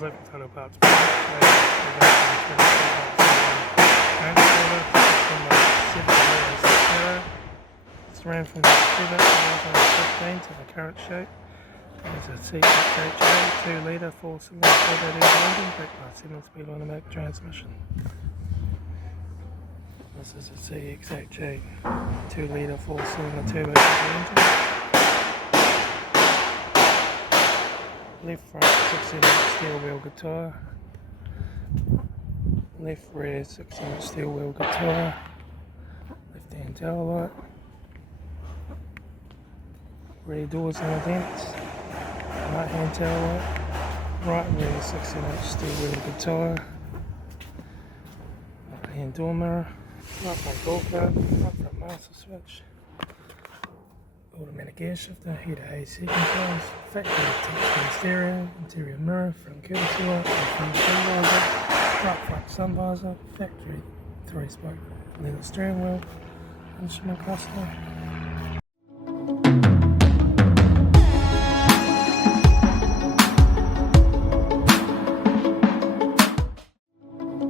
There's 11 total parts. It's ran from the 2015 to the current shape. There's a CXXJ 2-litre 4-cylinder FWD engine backed by a 7-speed automatic transmission. This is a CXXJ 2-litre 4-cylinder turbo engine. Left front 6-inch steel wheel guitar. Left rear 6-inch steel wheel guitar. Left hand tail light. Rear doors no dents. Right hand tail light. Right rear 6-inch steel wheel guitar. Right hand door mirror. Right front door card. Right front master switch. Automatic air shifter, heater AC controls, factory touchscreen stereo, interior mirror, front courtesy light, front sun visor, right front sun visor, factory 3-spoke leather steering wheel, instrument cluster.